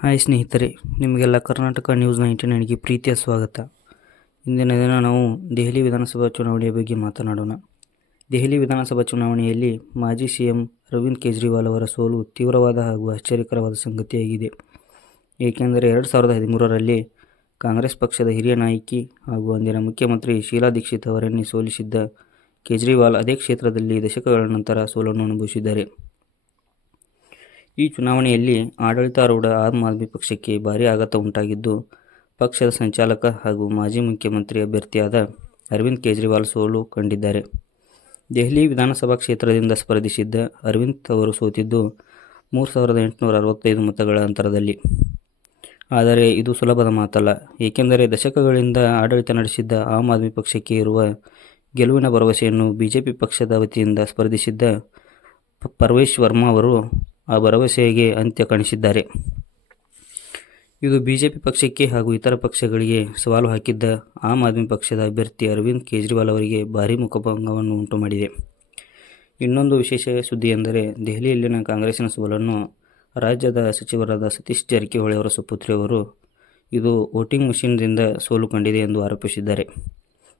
Hi ಸ್ನೇಹಿತರೆ, ನಿಮಗೆಲ್ಲ Karnataka news 99ಗೆ ಪ್ರೀತಿಯ ಸ್ವಾಗತ. ಇಂದಿನ ದಿನ ನಾವು ದೆಹಲಿ ವಿಧಾನಸಭಾ ಚುನಾವಣೆಯ ಬಗ್ಗೆ ಮಾತನಾಡೋಣ. ದೆಹಲಿ ವಿಧಾನಸಭಾ ಚುನಾವಣೆಯಲ್ಲಿ ಮಾಜಿ ಸಿಎಂ ಅರವಿಂದ್ ಕೇಜ್ರಿವಾಲ್ ಅವರ ಸೋಲು ತೀವ್ರವಾದ ಹಾಗೂ ಆಶ್ಚರ್ಯಕರವಾದ ಸಂಗತಿಯಾಗಿದೆ. ಏಕೆಂದರೆ 2013ರಲ್ಲಿ ಕಾಂಗ್ರೆಸ್ ಪಕ್ಷದ ಹಿರಿಯ ನಾಯಕಿ ಹಾಗೂ ಅಂದಿನ ಮುಖ್ಯಮಂತ್ರಿ ಶೀಲಾ ದೀಕ್ಷಿತ್ ಅವರನ್ನೇ ಸೋಲಿಸಿದ್ದ ಕೇಜ್ರಿವಾಲ್ ಅದೇ ಕ್ಷೇತ್ರದಲ್ಲಿ ದಶಕಗಳ ನಂತರ ಸೋಲನ್ನು ಅನುಭವಿಸಿದ್ದಾರೆ. ಈ ಚುನಾವಣೆಯಲ್ಲಿ ಆಡಳಿತಾರೂಢ ಆಮ್ ಆದ್ಮಿ ಪಕ್ಷಕ್ಕೆ ಭಾರೀ ಆಘಾತ ಉಂಟಾಗಿದ್ದು, ಪಕ್ಷದ ಸಂಚಾಲಕ ಹಾಗೂ ಮಾಜಿ ಮುಖ್ಯಮಂತ್ರಿ ಅಭ್ಯರ್ಥಿಯಾದ ಅರವಿಂದ್ ಕೇಜ್ರಿವಾಲ್ ಸೋಲು ಕಂಡಿದ್ದಾರೆ. ದೆಹಲಿ ವಿಧಾನಸಭಾ ಕ್ಷೇತ್ರದಿಂದ ಸ್ಪರ್ಧಿಸಿದ್ದ ಅರವಿಂದ್ ಅವರು ಸೋತಿದ್ದು 3865 ಮತಗಳ ಅಂತರದಲ್ಲಿ. ಆದರೆ ಇದು ಸುಲಭದ ಮಾತಲ್ಲ. ಏಕೆಂದರೆ ದಶಕಗಳಿಂದ ಆಡಳಿತ ನಡೆಸಿದ್ದ ಆಮ್ ಆದ್ಮಿ ಪಕ್ಷಕ್ಕೆ ಇರುವ ಗೆಲುವಿನ ಭರವಸೆಯನ್ನು ಬಿಜೆಪಿ ಪಕ್ಷದ ವತಿಯಿಂದ ಸ್ಪರ್ಧಿಸಿದ್ದ ಪರ್ವೇಶ್ ವರ್ಮಾ ಅವರು ಆ ಭರವಸೆಗೆ ಅಂತ್ಯ ಕಾಣಿಸಿದ್ದಾರೆ. ಇದು ಬಿಜೆಪಿ ಪಕ್ಷಕ್ಕೆ ಹಾಗೂ ಇತರ ಪಕ್ಷಗಳಿಗೆ ಸವಾಲು ಹಾಕಿದ್ದ ಆಮ್ ಆದ್ಮಿ ಪಕ್ಷದ ಅಭ್ಯರ್ಥಿ ಅರವಿಂದ್ ಕೇಜ್ರಿವಾಲ್ ಅವರಿಗೆ ಭಾರೀ ಮುಖಭಂಗವನ್ನು ಉಂಟುಮಾಡಿದೆ. ಇನ್ನೊಂದು ವಿಶೇಷ ಸುದ್ದಿ ಎಂದರೆ, ದೆಹಲಿಯಲ್ಲಿನ ಕಾಂಗ್ರೆಸ್ಸಿನ ಸೋಲನ್ನು ರಾಜ್ಯದ ಸಚಿವರಾದ ಸತೀಶ್ ಜಾರಕಿಹೊಳಿ ಅವರ ಸುಪುತ್ರಿಯವರು ಇದು ವೋಟಿಂಗ್ ಮೆಷಿನ್ದಿಂದ ಸೋಲು ಕಂಡಿದೆ ಎಂದು ಆರೋಪಿಸಿದ್ದಾರೆ.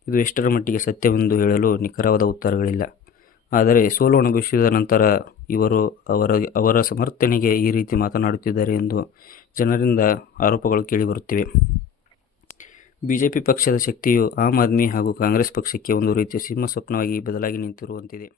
ಇದು ಎಷ್ಟರ ಮಟ್ಟಿಗೆ ಸತ್ಯವೆಂದು ಹೇಳಲು ನಿಖರವಾದ ಉತ್ತರಗಳಿಲ್ಲ. ಆದರೆ ಸೋಲು ಅನುಭವಿಸಿದ ನಂತರ ಇವರು ಅವರ ಸಮರ್ಥನೆಗೆ ಈ ರೀತಿ ಮಾತನಾಡುತ್ತಿದ್ದಾರೆ ಎಂದು ಜನರಿಂದ ಆರೋಪಗಳು ಕೇಳಿಬರುತ್ತಿವೆ. ಬಿಜೆಪಿ ಪಕ್ಷದ ಶಕ್ತಿಯು ಆಮ್ ಆದ್ಮಿ ಹಾಗೂ ಕಾಂಗ್ರೆಸ್ ಪಕ್ಷಕ್ಕೆ ಒಂದು ರೀತಿಯ ಸಿಂಹ ಸ್ವಪ್ನವಾಗಿ ಬದಲಾಗಿ ನಿಂತಿರುವಂತಿದೆ.